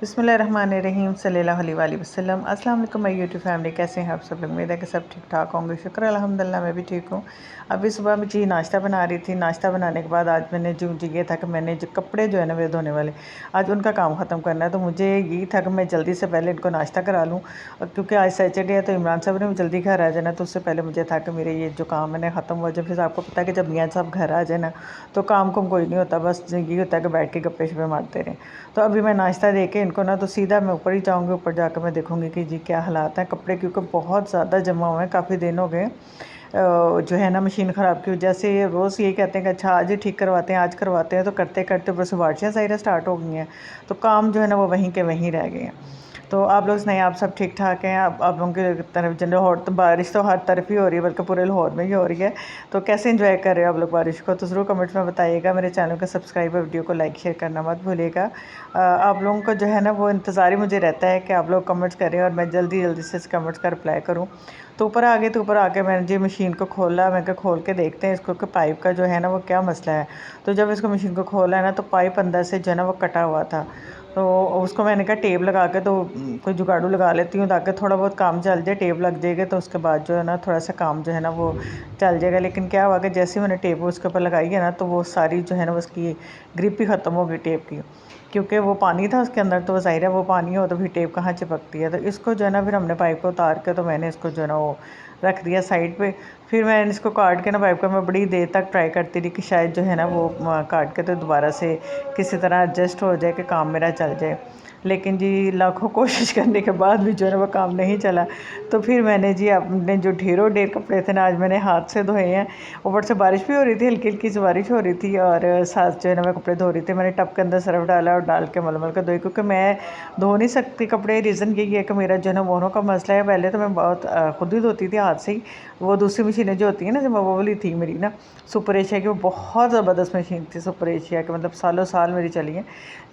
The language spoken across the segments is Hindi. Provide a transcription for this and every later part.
बिस्मिल्लाहिर्रहमानिर्रहीम सल्लल्लाहु अलैहि वसल्लम। अस्सलाम वालेकुम माय यूट्यूब फैमिली, कैसे हैं आप सब लोग। उम्मीद है कि सब ठीक ठाक होंगे। शुक्र अल्हम्दुलिल्लाह मैं भी ठीक हूँ। अभी सुबह में जी नाश्ता बना रही थी। नाश्ता बनाने के बाद आज मैंने जो ये था कि मैंने जो कपड़े जो है ना वे धोने वाले, आज उनका काम ख़त्म करना है। तो मुझे यही था कि मैं जल्दी से पहले इनको नाश्ता करा लूँ, क्योंकि आज सैटरडे है तो इमरान साहब ने भी जल्दी घर आ जाना। तो उससे पहले मुझे था कि मेरे ये जो काम है ना ख़त्म हो जाए। फिर आपको पता है कि जब मियाँ साहब घर आ जाए ना तो काम कोई नहीं होता, बस यही होता है कि बैठ के गप्पे शप्पे मारते रहें। तो अभी मैं नाश्ता दे के इनको ना तो सीधा मैं ऊपर ही जाऊँगी। ऊपर जाकर मैं देखूँगी कि जी क्या हालात हैं कपड़े, क्योंकि बहुत ज़्यादा जमा हुए हैं, काफ़ी दिन हो गए जो है ना मशीन ख़राब की वजह से। रोज़ यही कहते हैं कि अच्छा आज ही ठीक करवाते हैं, आज करवाते हैं। तो करते करते बस बारिशें ज़ाहिर स्टार्ट हो गई हैं, तो काम जो है ना वो वहीं के वहीं रह गए हैं। तो आप लोग सुनाइए, आप सब ठीक ठाक हैं। आप लोगों की तरफ जनरल और तो बारिश तो हर तरफ ही हो रही है, बल्कि पूरे लाहौर में ही हो रही है। तो कैसे एंजॉय कर रहे हो आप लोग बारिश को, तो ज़रूर कमेंट्स में बताइएगा। मेरे चैनल को सब्सक्राइब और वीडियो को लाइक शेयर करना मत भूलिएगा। आप लोगों को जो है ना वो इंतज़ार ही मुझे रहता है कि आप लोग कमेंट्स करें और मैं जल्दी जल्दी से इस कमेंट्स का रिप्लाई करूँ। तो ऊपर आके मैंने जी मशीन को खोला। मैं कहा खोल के देखते हैं इसको कि पाइप का जो है ना वो क्या मसला है। तो जब इसको मशीन को खोला है ना तो पाइप अंदर से जो है ना वो कटा हुआ था। तो उसको मैंने कहा टेप लगा के तो कोई जुगाड़ू लगा लेती हूँ ताकि थोड़ा बहुत काम चल जाए। टेप लग जाएगी तो उसके बाद जो है ना थोड़ा सा काम जो है ना वो चल जाएगा। लेकिन क्या हुआ कि जैसे ही मैंने टेप उसके ऊपर लगाई है ना तो वो सारी जो है ना उसकी ग्रिप ही ख़त्म हो गई टेप की, क्योंकि वो पानी था उसके अंदर। तो ज़ाहिर है वो पानी हो तो फिर टेप कहाँ चिपकती है। तो इसको जो है ना फिर हमने पाइप को उतार के तो मैंने इसको जो है ना वो रख दिया साइड पे। फिर मैंने इसको काट के ना पाइप का मैं बड़ी देर तक ट्राई करती रही कि शायद जो है ना वो काट के तो दोबारा से किसी तरह एडजस्ट हो जाए कि काम मेरा चल जाए। लेकिन जी लाखों कोशिश करने के बाद भी जो है ना वो काम नहीं चला। तो फिर मैंने जी अपने जो ढेरों ढेर कपड़े थे ना आज मैंने हाथ से धोए हैं। ऊपर से बारिश भी हो रही थी, हल्की हल्की सी बारिश हो रही थी, और साथ जो है ना मैं कपड़े धो रही थी। मैंने टब के अंदर सर्फ डाला और डाल के मलमल के धोई, क्योंकि मैं धो नहीं सकती कपड़े। रीज़न यही है कि मेरा जो है ना मोहरों का मसला है। पहले तो मैं बहुत खुद ही धोती थी हाथ से ही। वो दूसरी मशीनें जो होती हैं ना, जब वो वाली थी मेरी ना सुपर एशिया की, वो बहुत ज़बरदस्त मशीन थी सुपर एशिया की, मतलब सालों साल मेरी चली है।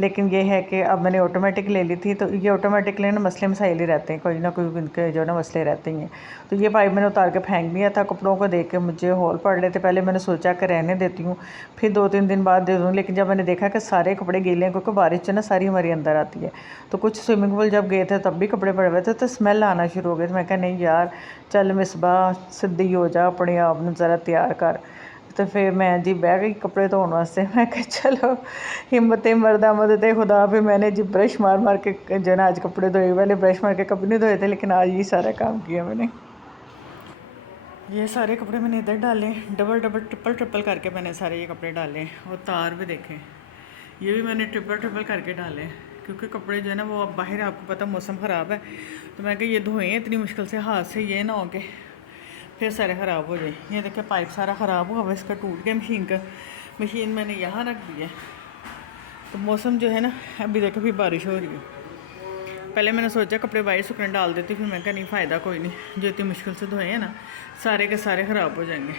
लेकिन ये है कि अब मैंने ऑटोमेटिक ले ली थी। तो ये ऑटोमेटिक लेना मसले मसाइल ही रहते हैं, कोई ना कोई इनके जो है ना मसले रहते ही हैं। तो ये पाइप मैंने उतार के फेंक दिया था। कपड़ों को देख के मुझे हौल पड़ रहे थे। पहले मैंने सोचा कि रहने देती हूँ, फिर 2-3 दिन बाद दे दूँ। लेकिन जब मैंने देखा कि सारे कपड़े गीले हैं, क्योंकि बारिश जो है ना सारी हमारी अंदर आती है। तो कुछ स्विमिंग पूल जब गए थे तब भी कपड़े पड़े हुए थे, तो स्मेल आना शुरू हो गई। तो मैं कहा नहीं यार चल मिसबा सीधी हो जा, अपने आप में ज़रा तैयार कर। तो फिर मैं जी बह गई कपड़े धोने वास्ते। मैं कहा चलो हिम्मत मर्दा मदद खुदा। फिर मैंने जी ब्रश मार मार के जो है ना आज कपड़े धोए। पहले ब्रश मार के कभी नहीं धोए थे, लेकिन आज ये सारा काम किया मैंने। ये सारे कपड़े मैंने इधर डाले, डबल डबल ट्रिपल ट्रिपल करके मैंने सारे ये कपड़े डाले। और तार भी देखें, ये भी मैंने ट्रिपल ट्रिपल करके डाले, क्योंकि कपड़े जो है ना वो अब बाहर आपको पता मौसम ख़राब है। तो मैं कहा ये धोए इतनी मुश्किल से हाथ से, ये ना हो के फिर सारे ख़राब हो जाए। ये देखिए पाइप सारा ख़राब हुआ, इसका टूट गया मशीन का। मशीन मैंने यहाँ रख दी है। तो मौसम जो है ना अभी देखो फिर बारिश हो रही है। पहले मैंने सोचा कपड़े बाहर सूखने डाल देती, फिर मैं कहा नहीं फ़ायदा कोई नहीं, जो इतनी मुश्किल से धोए हैं ना सारे के सारे ख़राब हो जाएंगे।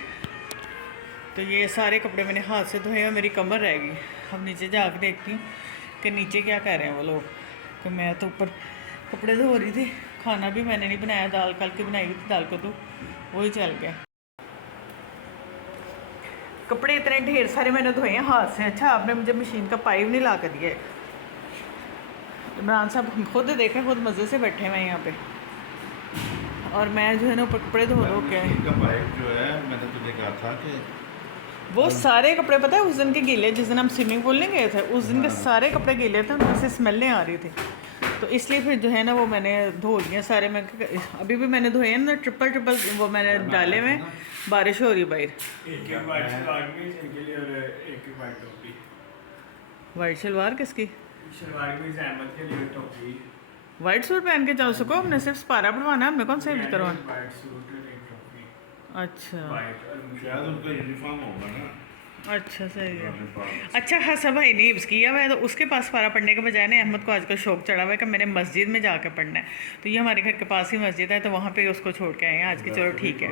तो ये सारे कपड़े मैंने हाथ से धोए और मेरी कमर रह गई। अब नीचे जाकर देखती हूँ कि नीचे क्या कह रहे हैं वो लोग। कि मैं तो ऊपर कपड़े धो रही थी, खाना भी मैंने नहीं बनाया, दाल कल की बनाई थी दाल को, तो वही चल गया। कपड़े इतने ढेर सारे मैंने धोए हैं हाथ से। अच्छा आपने मुझे मशीन का पाइप नहीं ला कर दिया। इमरान साहब खुद देखें, खुद मज़े से बैठे हुए हैं यहाँ पे, और मैं जो है ना ऊपर कपड़े धो के। पाइप जो है मैंने तुझे कहा था कि वो सारे कपड़े पता है उस दिन के गीले, जिस दिन हम स्विमिंग पूल नहीं गए थे उस दिन के सारे कपड़े गीले थे, उनमें से स्मेलें आ रही थी। तो इसलिए फिर जो है ना वो मैंने धो लिए सारे। मैं अभी भी मैंने धोए हैं ना ट्रिपल ट्रिपल, वो मैंने डाले में। बारिश हो रही है बाहर। वाइट शलवार किसकी? वाइट सूट पहन के चल सको, हमने सिर्फ सपारा बनवाना है, हमने कौन सा करवाना। अच्छा शायद उनका यूनिफॉर्म होगा ना। अच्छा सही है। अच्छा खासा भाई नहीं किया हुआ है, तो उसके पास पारा पढ़ने के बजाय ना अहमद को आजकल शौक चढ़ा हुआ है कि मैंने मस्जिद में जाकर पढ़ना है। तो ये हमारे घर के पास ही मस्जिद है, तो वहाँ पे उसको छोड़ के आए हैं आज की। चलो ठीक है।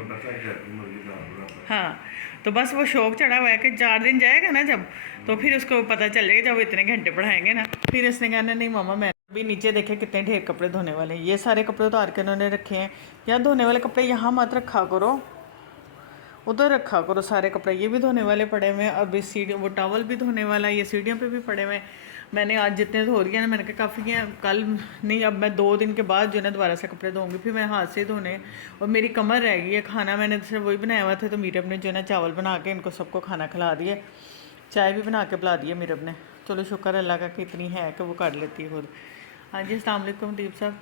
हाँ तो बस वो शौक चढ़ा हुआ है कि 4 दिन जाएगा ना जब, तो फिर उसको पता चल जाएगा जब इतने घंटे पढ़ाएंगे ना, फिर इसने कहना नहीं मामा मैं अभी नीचे देखे कितने ढेर कपड़े धोने वाले हैं। ये सारे कपड़े उतार के उन्होंने रखे हैं। यार धोने वाले कपड़े यहाँ मत रखा करो, उधर रखा करो सारे कपड़े। ये भी धोने वाले पड़े हुए हैं। अब इस सीढ़ी वो टॉवल भी धोने वाला है, ये सीढ़ियों पे भी पड़े हुए हैं। मैंने आज जितने धो रही है ना, मैंने कहा काफ़ी हैं, कल नहीं, अब मैं 2 दिन के बाद जो है ना दोबारा से कपड़े धोऊंगी, फिर मैं हाथ से धोने। और मेरी कमर रह गई है। खाना मैंने सिर्फ वही बनाया हुआ था, तो मीरब ने जो है ना चावल बना के इनको सबको खाना खिला दिया, चाय भी बना के पिला दी है मीरब ने। चलो शुक्र अल्लाह का कि इतनी है कि वो कर लेती है खुद। हाँ जी, अस्सलाम वालेकुम दीप साहब।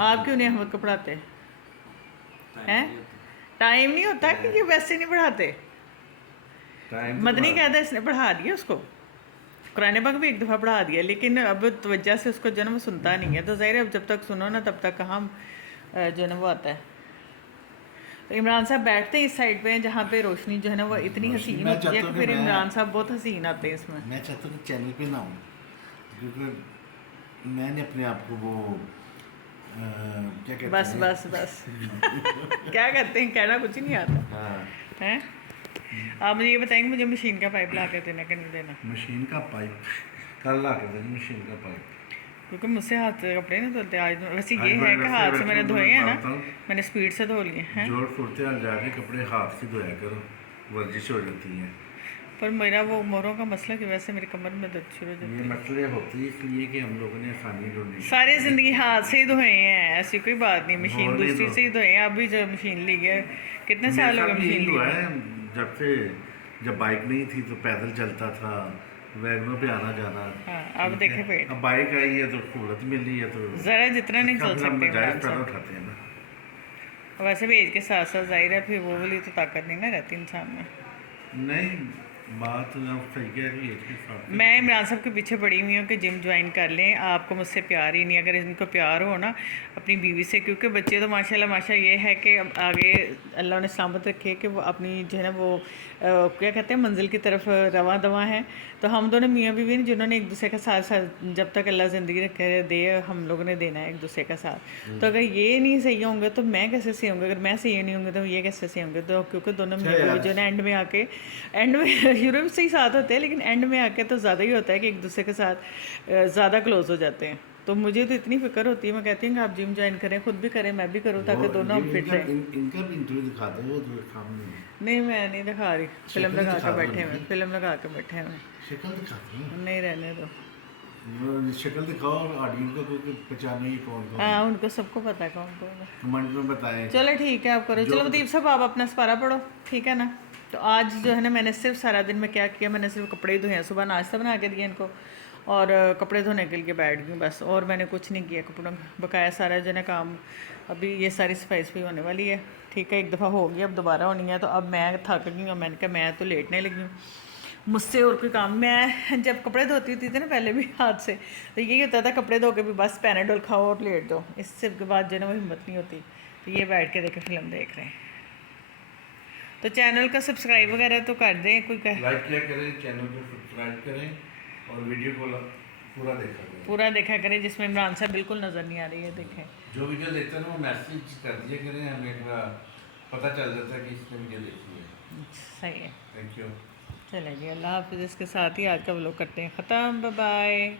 आप क्यों नहीं अहमद को पढ़ाते हैं? टाइम नहीं होता कि ये वैसे नहीं पढ़ाते? मदनी कहता है इसने पढ़ा दिया उसको, कुरान पाक भी एक दफ़ा पढ़ा दिया, लेकिन अब तवज्जो से उसको जन्म सुनता नहीं है। तो ज़ाहिर है अब जब तक सुनो ना तब तक हम जन्म आता है। तो इमरान साहब बैठते हैं इस साइड पे, जहाँ पे रोशनी जो है ना वो इतनी हसीन होती है कि फिर इमरान साहब बहुत हसीन आते हैं इसमें। मैं चाहता हूँ कि चैनल पे ना हूँ, क्योंकि मैंने अपने आप को वो क्या कहते बस हैं बस बस क्या कहते हैं, कहना कुछ ही नहीं आता हाँ, है। आप मुझे ये बताएंगे मुझे मशीन का पाइप ला के देना कि नहीं देना? मशीन का पाइप कल ला के देंगे, मशीन का पाइप। क्योंकि मुझसे हाथ से कपड़े नहीं धोते आज। वैसे आज ये मैं है कि वैसे हाथ से वैसे मैंने मैं धोए हैं ना, बताता हूँ, मैंने स्पीड से धो लिए हैं। जोड़ फुर्ते हाल जाके कपड़े हाथ से धोया करो, वर्जिश हो जाती है। पर मेरा वो मोरों का मसला की वजह से मेरी कमर में दर्द शुरू हो जाती ये है। मसले होते हैं इसलिए कि हम लोगों ने आसानी ढूंढी। सारी ज़िंदगी हाथ से ही धोए हैं, ऐसी कोई बात नहीं। मशीन धोने दूसरी दो। से ही धोए हैं। अभी जो मशीन ली है, कितने मेरे साल हो गए साथ भी मशीन यही ली हुआ है? है, जब बाइक नहीं थी तो पैदल चलता था, वैगनों पे आना जाना। हाँ, अब ठीक है, देखे पेट। अब बाइक आई है तो सहूलत मिल रही है, तो ज़रा जितना नहीं इसका चल फिर हम सकते जायज़ इमरान फायदा साहब। उठाते हैं ना। वैसे भी एज के साथ साथ जाहिर है फिर वो वाली तो ताकत नहीं ना रहती इंसान में। नहीं, बात आप सही कह रही है इसके साथ। मैं इमरान साहब के पीछे पड़ी हुई हूँ कि जिम ज्वाइन कर लें। आपको मुझसे प्यार ही नहीं, अगर इनको प्यार हो ना अपनी बीवी से, क्योंकि बच्चे तो माशाल्लाह माशा ये है कि अब आगे अल्लाह ने सलामत रखे कि वो अपनी जो है ना वो क्या कहते हैं मंजिल की तरफ रवा दवा हैं। तो हम दोनों मियाँ बीवी जिन्होंने एक दूसरे का साथ साथ जब तक अल्लाह ज़िंदगी रखे दे हम लोगों ने देना है एक दूसरे का साथ। तो अगर ये नहीं सही होंगे तो मैं कैसे सही होंगे, अगर मैं सही नहीं होंगे तो ये कैसे सही होंगे? तो क्योंकि दोनों मियाँ बीवी जो है ना एंड में शुरू से ही साथ होते हैं, लेकिन एंड में आके तो ज़्यादा ही होता है कि एक दूसरे के साथ ज़्यादा क्लोज हो जाते हैं। तो मुझे तो इतनी फिक्र होती है, मैं कहती हूँ कि आप जिम ज्वाइन करें, खुद भी करें, मैं भी करूँ, ताकि दोनों हम फिट रहें। इनका भी इंटरव्यू दिखाते हैं वो जो सामने है। नहीं, मैं नहीं दिखा रही। फिल्म शक्ल लगा दिखा के दो बैठे हुए, इनकी। फिल्म लगा के बैठे हुए। शक्ल दिखाते हैं, नहीं, रहने दो। शक्ल दिखाओ और ऑडियंस को कोई पहचाने ही कौन कौन हाँ, है। उनको सबको पता है कौन कौन है। कमेंट में बताएं। चलो ठीक है, आप करो। जो चलो दीप साहब आप अपना सपारा पढ़ो, ठीक है ना? तो आज जो है ना मैंने सिर्फ सारा दिन में क्या किया, मैंने सिर्फ कपड़े ही धोए हैं। सुबह नाश्ता बना के दिया इनको और कपड़े धोने के लिए बैठ गई बस, और मैंने कुछ नहीं किया। कपड़ों बकाया सारा जो है ना काम, अभी ये सारी सफाई सफाई होने वाली है, ठीक है। एक दफ़ा हो गई, अब दोबारा होनी है। तो अब मैं थक गई हूँ, मैंने कहा मैं तो लेटने लगी हूँ, मुझसे और कोई काम। मैं जब कपड़े धोती होती थी ना पहले भी हाथ से, तो यही होता था कपड़े धो के भी बस पैनाडोल खाओ और लेट दो, इससे के बाद जो है ना वो हिम्मत नहीं होती। तो ये बैठ के देखे फिल्म देख रहे हैं। तो चैनल का सब्सक्राइब वगैरह तो कर दें, कोई लाइक किया करें, चैनल को सब्सक्राइब करें और वीडियो को पूरा देखा करें। पूरा देखा करें, जिसमें इमरान साहब बिल्कुल नज़र नहीं आ रही है, देखें। जो वीडियो देखते हैं ना वो मैसेज कर दिया करें, हमें थोड़ा पता चल जाता है कि इसने वीडियो देखी है। सही है, थैंक यू। चलेगी। अल्लाह हाफिज़। इसके साथ ही आज का व्लॉग करते हैं ख़त्म। Bye bye.